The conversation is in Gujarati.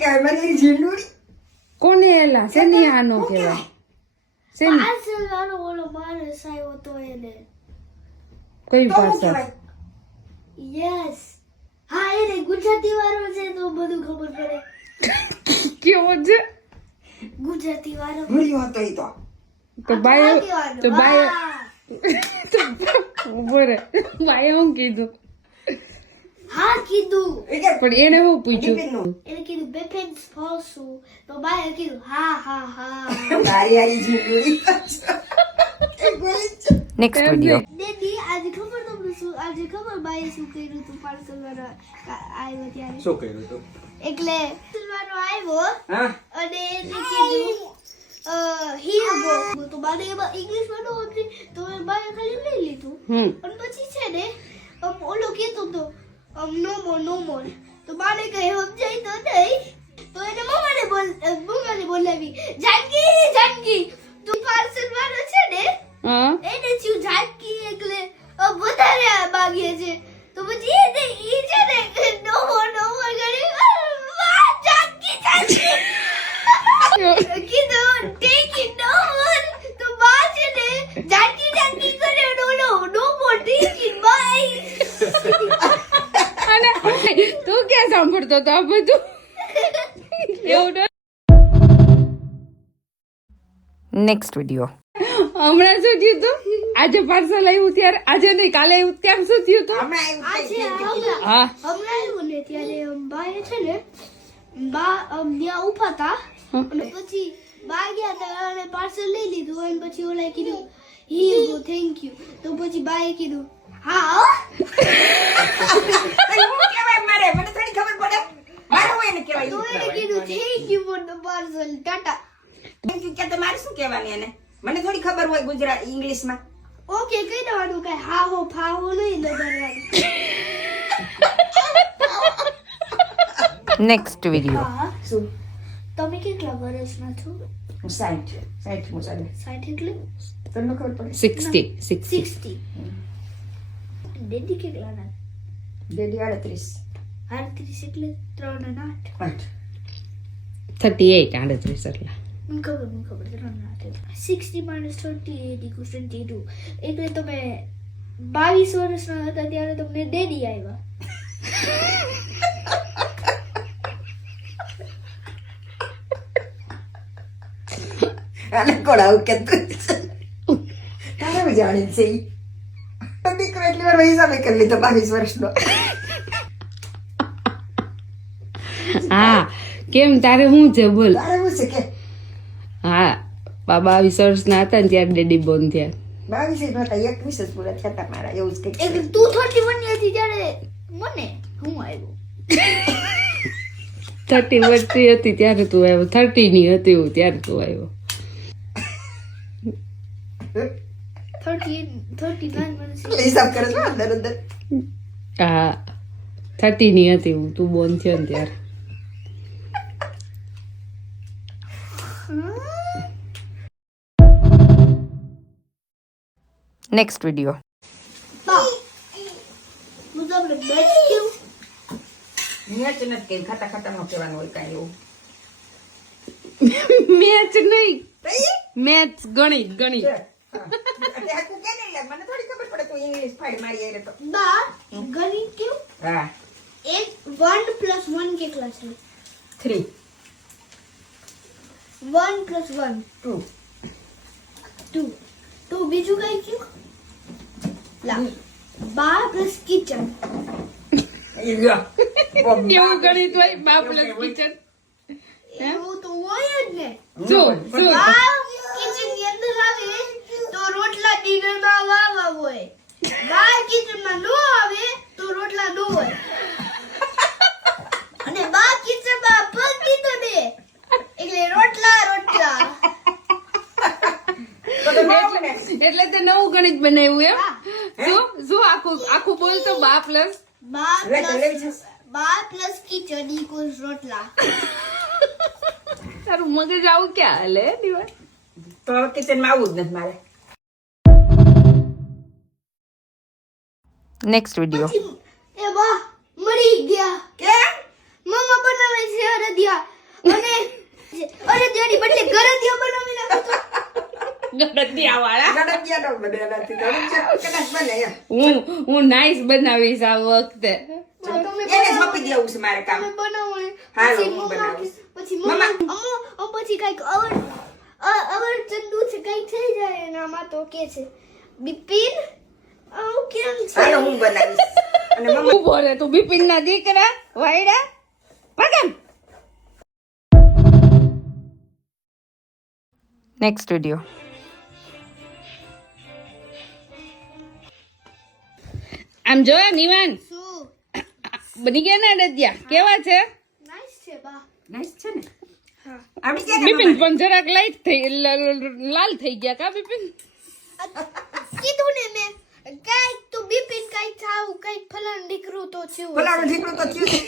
કહેવાય મારી ઝીંડુડી કોને એલા શેની આનો કહેવાય શેની પાર્સલ વાળો ઓલો માણસ આવ્યો તો એને કઈ તો હું પાર્સલ કહેવાય યસ હા એને ગુજરાતી વાળો છે તો બધું ખબર પડે કેવો છે ગુજરાતી વાળો ભૂલ્યો હતો ઈ તો બાય ગુજરાતી તો વાળો. બાય ઉભો રે બાય હું કીધું હા કીધું એ કે પણ એને હું પૂછ્યું ડિપેન્ડનું એને કીધું બેફેન ફોસું તો બાએ કીધું હા હા હા મારી ઝીંડુડી એ બોલી છે Next video. દેદી આજે ખબર તમને શું આજે ખબર બાએ શું કર્યું તું પાર્સલ વાળો આવ્યો ત્યારે શું કર્યું તું એટલે પાર્સલ વાળો આવ્યો હા અને એને કીધું here go તો બાને એમાં ઇંગ્લિશ માં નહોતી તો એ બાએ ખાલી લઈ લીધું અને પછી છે ને ઓલો કીધું તો નો મોર તો બાને કઈ સમજાય તો નહીં તો એને મમ્માને બોલાવી જાનકી તું પાર્સલ વાળો છે ને હા એને થયું જાનકી એટલે વધારે માગીએ છે તો પછી એને ઈ છે ને નો મોર કરી વાહ જાનકી કીધું ટેક ઇટ નો મોર તો બા છે ને જાનકી કરે નો મોર ટેક ઇટ બાય અને તું ક્યાં સાંભળતો તો આ બધું એવું ન- Next video. હમણાં શું થયું તું આજે પાર્સલ આવ્યું ત્યારે આજે નહીં કાલે આવ્યું ત્યારે શું થયું તું હમણાં આજે આવ્યું હા હમણાં આવ્યું ને ત્યારે બાએ છે ને બા ત્યાં ઉભા હતા અને પછી બા ગયા હતા અને પાર્સલ લઈ લીધું અને પછી ઓલાએ કીધું here go thank you તો પછી બાએ કીધું હા હું કહેવાય મારે મને થોડી ખબર પડે મારે હું એને તો કહેવાય એને કીધું thank you for the parcel Tata કે તમારે શું કહેવાની એને મને થોડી ખબર હોય ગુજરાત ઇંગ્લિશમાં ઓકે કઈ દેવાનું કઈ હા હો ફા હો નહીં લગાડવાનું Next video. હા શું તમે કેટલા વર્ષના છો હું 60 હું ચાલે 60 એટલે તમને ખબર પડે 60 60 ડેડી કેટલાના ડેડી 38 38 એટલે 3 અને 8 38 38 એટલા મને ખબર 3 અને 8 60 minus 38 equals 22 એટલે તમે 22 વર્ષના હતા ત્યારે તમને ડેડી આવ્યા આને કોણ આવું કહેતું છે? તારે હું જાણી છે ઈ? દીકરો એટલી વાર હિસાબે કરી લીધો 22 વર્ષનો હા કેમ તારે શું છે બોલ તારે શું છે કે હા બાબા 22 વર્ષના હતા ને ત્યારે ડેડી બોન થયા 22 નહોતા 21 જ પૂરા થયા તા મારા એવું જ કંઈક એટલે છે. તું 31 ની હતી ત્યારે મને હું આવ્યો 30 વર્ષની હતી ત્યારે તું આવ્યો 30 ની હતી હું ત્યારે તું આવ્યો 39 વર્ષ એટલે હિસાબ કરે છે અંદર અંદર હા 30 ની હતી હું તું બોન થયો ને ત્યારે Next video. બા હું તમને બેચ કેવું મેચ નથી કેવી ખાતા ખાતા નો કહેવાનું હોય કાંઈ એવું મેચ નહીં મેચ ગણિત ગણિત છે. હા. એટલે આખું કે નહીં લે, મને થોડી ખબર પડે તું ઇંગ્લિશ ફાડ મારી આરે તો બા ગણિત કેવું હા 1 + 1 કેટલા છે 3 1 + 1 2 2 તો બીજું કઈ કયું લા બા પ્લસ કિચન લ્યો કેવું ગણિત હોય બા પ્લસ કિચન એવું તો હોય જ ને જો જો બા કિચન ની અંદર આવે તો રોટલા ડિનર માં વાવા હોય બા કિચન માં નો આવે તો રોટલા નો હોય અને બા કિચન માં પગ દીધો ને એટલે રોટલા રોટલા તો તો ના બને. એટલે તે નવું ગણિત બનાવ્યું એમ જો જો આખું આખું બોલ તો બા પ્લસ બા લે તો લેવી પ્લસ છે. બા પ્લસ કિચન ઇક્વલ્સ રોટલા તારું મગજ આવું ક્યાં હાલે દીવા તો હવે કિચનમાં આવું જ નથી મારે Next video. એ બા મરી ગયા કેમ મમ્મા બનાવે છે અડદિયા ગડદિયા વાળા ગડદિયા નો બને એનાથી ગડદિયા કદાચ બને એમ. હું નાઈસ બનાવીશ આ વખતે એને સોંપી દેવું છે મારે કામ. તમે બનાવો ને. હાલો, પછી હું મમ્મા બનાવીશ. પછી મમ્મા પછી કઈક અવર ચંદુ છે કઈક થઈ જાય એનામાં તો કે છે બિપિન આવું કેમ છે હાલો હું બનાવીશ. અને મમ્મા ઉભો રે તું બિપિન ના દીકરા વાયડા પગમ Next video. આમ જો નિવાન શું બની ગયા ને અડદિયા કેવા છે નાઈસ છે બા નાઈસ છે ને? હા આવડી ગયા ને બિપિન મમ્મા? પણ જરાક લાઈટ થઈ લાલ થઈ ગયા કા બિપિન કીધું ને મેં કઈક તો બિપિન કઈક થાવ કઈક ફલાણ દીકરું તો થયું ફલાણું ઢીકણું તો થયું છે.